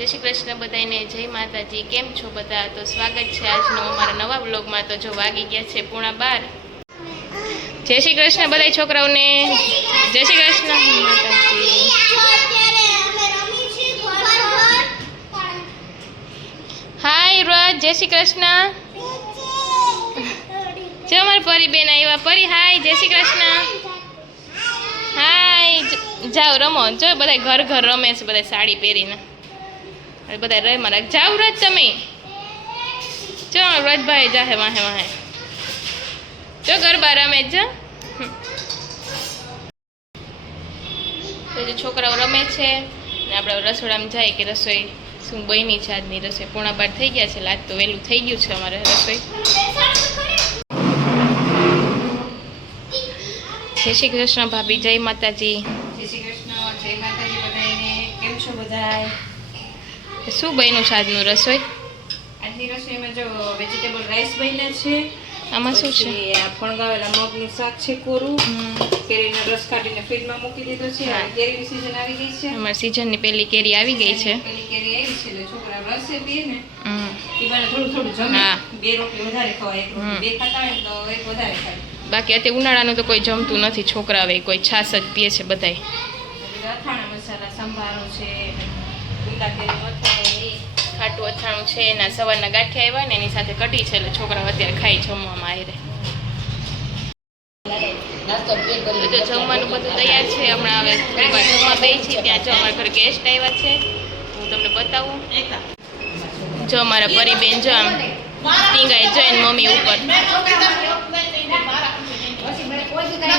जय श्री कृष्ण बधाने जय माताजी। केम छो बधा? तो स्वागत है आजनो अमारा नवा ब्लॉग में। तो जो वागी गया है 12:15। जय श्री कृष्ण बधाई छोकराओं ने। जय श्री कृष्ण माताजी। हाय राज, जय श्री कृष्ण। जो हमारे परी बेन आया। परी हाय, जय श्री कृष्ण। हाय, जाओ रमो। जो बधाई घर घर रमे छे, बधाई साड़ी पहेरीने बधा रही मारा। जाओ राज तमे। जो राज भाई जाहे वाहे वाहे। जो गरबा रमे जो। तो जो छोकराओ रमे छे ने आपणे रसोडामां जाए कि रसोई शुं बनी छे। आजनी रसोई 12:15 थई गया छे। आज तो वेलू थई गयुं छे अमारे रसोई। जय श्री कृष्ण भाभी, जय माताजी। जय श्री कृष्ण, जय माताजी बधाने। केम छो बधाय? શું બન્યું છે આજનું રસોઈ? આજની રસોઈમાં જો વેજીટેબલ રાઈસ બન્યા છે। આમાં શું છે? આ ફણગાવેલા મગનું શાક છે કોરું। કેરીનો રસ કાઢીને ફ્રીજમાં મૂકી દીધો છે। કેરીની સીઝન આવી ગઈ છે। અમારી સીઝનની પહેલી કેરી આવી ગઈ છે। પહેલી કેરી આવી છે એટલે છોકરા રસે પીએ ને એ બાને થોડું થોડું જમે। બે રોટલી વધારે ખવાય, એક રોટલી બે ખાતા હોય તો એક વધારે ખાય। બાકી અત્યારે ઉનાળાનું તો કોઈ જમતું નથી છોકરાઓ, કોઈ છાશ જ પીએ છે બધાય। અથાણા મસાલા સંભારો છે, ગુંદા કેરીનું અથાણું, ખાટું અથાણું છે, એના સવારના ગાંઠિયા આવ્યા ને એની સાથે કઢી છે એટલે છોકરાઓ અત્યારે ખાઈ જમવામાં આવી રહે। જો જમવાનું બધું તૈયાર છે। હમણાં હવે થોડી વાર જમવા બેસી છીએ। ત્યાં જો અમારા ઘરે ગેસ્ટ આવ્યા છે, હું તમને બતાવું। જો અમારા પરીબેન જો આમ ટીંગાઈ જોઈને મમ્મી ઉપર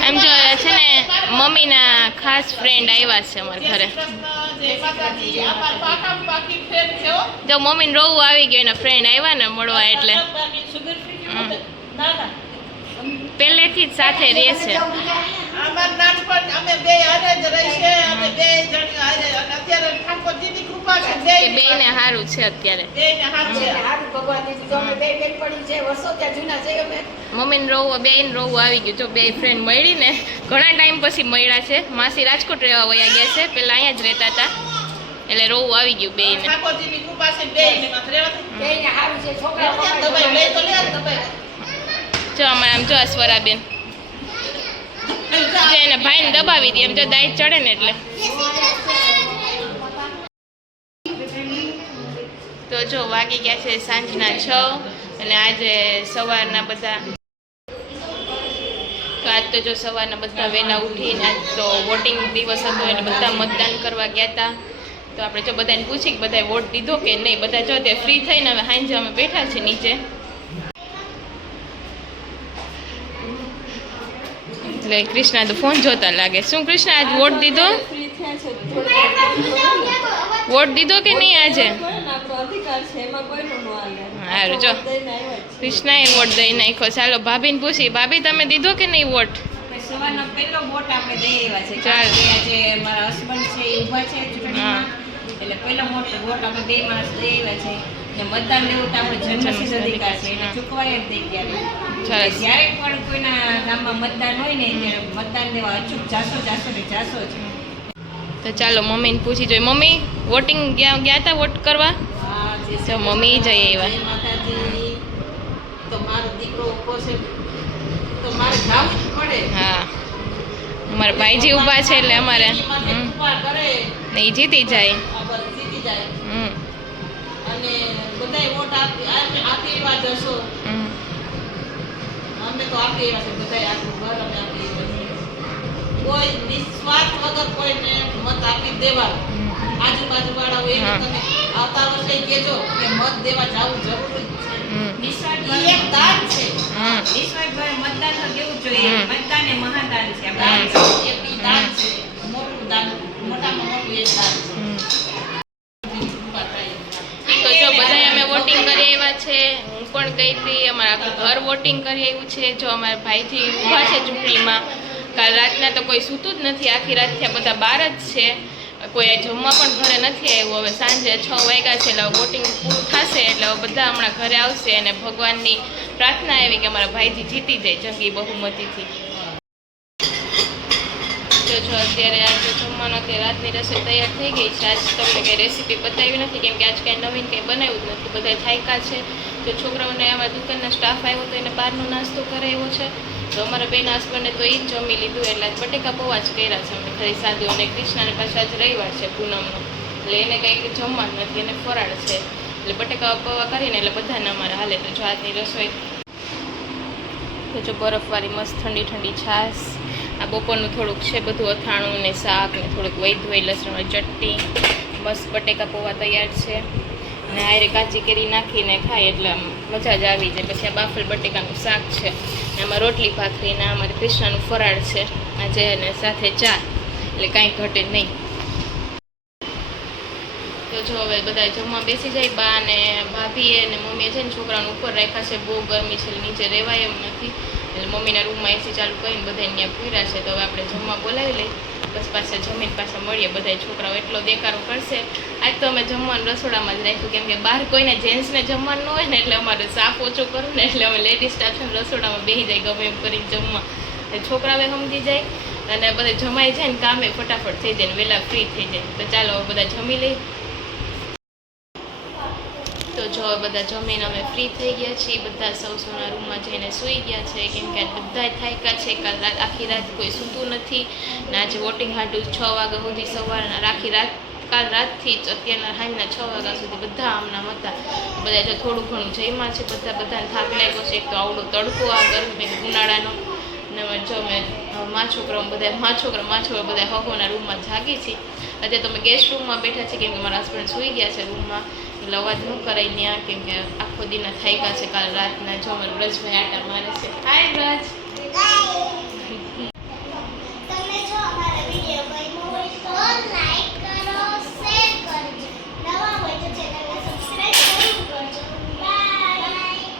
આમ જો છે ને મમ્મીના ખાસ ફ્રેન્ડ આવ્યા છે અમારા ઘરે। જો મમ્મીને રોવું આવી ગયું, એના ફ્રેન્ડ આવ્યા ને મળવા એટલે પહેલેથી જ સાથે રહે છે। બેયને સારું છે અત્યારે। મમ્મીને રોવું, બેયને રોવું આવી ગયું। જો બે ફ્રેન્ડ મળીને ઘણા ટાઈમ પછી મળ્યા છે। માસી રાજકોટ રહેવા વયા ગયા છે, પહેલા અહીંયા જ રહેતા હતા એટલે રોવું આવી ગયું બેયને। જો અમારે આમ જો સ્વરાબેન એને ભાઈને દબાવી દે એમ, જો દાઈ ચડે ને એટલે। તો જો વાગી ગયા છે સાંજના 6 અને આજે સવારના બધા તો આજ તો જો સવારના બધા વહેલા ઉઠીને આજ તો વોટિંગ દિવસ હતો એટલે બધા મતદાન કરવા ગયા હતા। તો આપણે જો બધાને પૂછી કે બધાએ વોટ દીધો કે નહીં। બધા જો તે ફ્રી થઈને હવે સાંજે અમે બેઠા છે નીચે। એટલે કૃષ્ણા તો ફોન જોતા લાગે। શું કૃષ્ણા આજ વોટ દીધો? વોટ દીધો કે નહીં આજે? સારું, જો કૃષ્ણાએ વોટ દઈ નાખ્યો। ચાલો ભાભીને પૂછી, ભાભી તમે દીધો કે નહીં વોટ? સવારનો પહેલો વોટ આપણે દઈ આવ્યા છે। ચાલ આજે મારા હસબન્ડ છે એ ઊભા છે ચૂંટણીમાં, એટલે પહેલો વોટ આપણે બે માણસ દઈ આવ્યા છે। ને મતદાન દેવું તો આપણે જન્મસિદ્ધ અધિકાર છે, એટલે ચૂકવાય જ નહીં ક્યારે। જ્યારે પણ કોઈના ગામમાં મતદાન હોય ને ત્યારે મતદાન દેવા અચૂક જાશો જ। તો ચાલો મમ્મીને પૂછી જોઈએ। મમ્મી વોટિંગ ગયા હતા વોટ કરવા? તો મમ્મી જઈ આવ્યા। માતાજી તો મારો દીકરો ઉભો છે તો મારે જવું જ પડે। હા, અમારા ભાઈજી ઊભા છે એટલે અમારે ને એ જીતી જાય। અને બધાય વોટ આપી એવા જશો। અમે તો આપી એવા છે બધાય, આખું ઘર અમે આપી એવા છે। કોઈ નિસ્વાર્થ વગર કોઈને મત આપી દેવાનું। આજુબાજુ વાળાઓ એને તમે આવતા વર્ષે કહેજો કે મત દેવા જવું જરૂરી છે। નિસ્વાર્થ એક દાન છે। નિસ્વાર્થ મતદાન તો દેવું જોઈએ। મતદાન એ મહાદાન છે। એક દાન છે, મોટું દાન, મોટામાં મોટું એક દાન છે। તો જો બધા અમે વોટિંગ કરી આવ્યા છે। હું પણ ગઈ હતી, અમારા આખું ઘર વોટિંગ કરી આવ્યું છે। જો અમારા ભાઈજી ઊભા છે ચૂંટણીમાં। કાલ રાતના તો કોઈ સૂતું જ નથી, આખી રાત થયા બધા બહાર જ છે। કોઈ જમવા પણ ઘરે નથી આવ્યું। હવે સાંજે 6 વાગ્યા છે એટલે વોટિંગ પૂરું થશે એટલે હવે બધા હમણાં ઘરે આવશે અને ભગવાનની પ્રાર્થના એવી કે અમારા ભાઈજી જીતી જાય જંગી બહુમતીથી। જો અત્યારે આજે જમવાનો અત્યારે રાતની રસોઈ તૈયાર થઈ ગઈ છે. આજ તમને કંઈ રેસીપી બતાવી નથી કેમ કે આજ કાંઈ નવીન કંઈ બનાવ્યું જ નથી. બધા થાયકા છે. તો છોકરાઓને અમારા દુકાનના સ્ટાફ આવ્યો તો એને બહારનો નાસ્તો કરાવ્યો છે. તો અમારા બેન હસબન્ડને તો એ જ જમી લીધું એટલે આજ બટેકા પૌવા જ કર્યા છે અમે ખાલી સાદું. અને કૃષ્ણાને પાછું આજ રવિવાર છે પૂનમનો એટલે એને કંઈ જમવાનું નથી, એને ફરાળ છે એટલે બટેકા પૌવા કરીને એટલે બધાને અમારે હાલે. તો જો આજની રસોઈ તો જો બરફવાળી મસ્ત ઠંડી ઠંડી છાશ, આ બપોરનું થોડુંક છે બધું અથાણું ને શાક ને થોડુંક વૈધવાઈ લસણવાળી ચટણી, મસ્ત બટેકા પૌવા તૈયાર છે. અને આરે કાચી કેરી નાખીને ખાય એટલે આમ મજા જ આવી જાય. પછી આ બાફેલ બટેકાનું શાક છે, આમાં રોટલી ભાખરી ને અમારે કૃષ્ણાનું ફરાળ છે આજે, અને સાથે ચા એટલે કાંઈ ઘટે નહીં. તો જો હવે બધા જમવા બેસી જાય. બા ને ભાભીએ ને મમ્મીએ છે ને છોકરાને ઉપર રાખ્યા છે, બહુ ગરમી છે નીચે રહેવાય એમ નથી એટલે મમ્મીના રૂમમાં એસી ચાલુ કરીને બધા ત્યાં પૂર્યા છે. તો હવે આપણે જમવા બોલાવી લઈ, બસ પાછા જમીન પાછા મળીએ. બધા છોકરાઓ એટલો દેકારો કરશે. આજ તો અમે જમવાનું રસોડામાં જ રાખ્યું કેમ કે બહાર કોઈને જેન્ટ્સને જમવાનું ન હોય ને એટલે અમારે સાફ ઓછું કરું ને એટલે અમે લેડીઝ સ્ટાફ છે ને રસોડામાં બેસી જાય ગમે એમ કરીને જમવા. છોકરાઓએ સમજી જાય અને બધા જમાઈ જાય ને કામે ફટાફટ થઈ જાય ને વહેલા ફ્રી થઈ જાય. તો ચાલો હવે બધા જમી લઈ. તો જો બધા જમીને અમે ફ્રી થઈ ગયા છીએ. બધા સૌના રૂમમાં જઈને સૂઈ ગયા છે કેમ કે બધા થાક્યા છે. કાલ રાત આખી રાત કોઈ સૂતું નથી ને આજે વોટિંગ હાટું 6 વાગ્યા સુધી સવારના આખી રાત કાલ રાતથી જ અત્યારના સાંજના 6 વાગ્યા સુધી બધા આમનામ હતા. બધા જો થોડું ઘણું જમ્યા છે. બધાને થાક લાગ્યો છે. એક તો આવડો તડકો આ ગરમી ઉનાળાનો ને જો મેં મા છોકરા બધા હકોના રૂમમાં જાગી છે. અત્યારે તમે ગેસ્ટ રૂમમાં બેઠા છે કેમ કે મારા હસબન્ડ સૂઈ ગયા છે રૂમમાં એટલે અવાજ ન કરાય ત્યાં કેમ કે આખો દિનના થાક્યા છે કાલ રાતના. જો મારું રજભાઈ આટા મારે છે. હાય રજ. તમે જો અમારા વિડિયો ગમ્યો હોય તો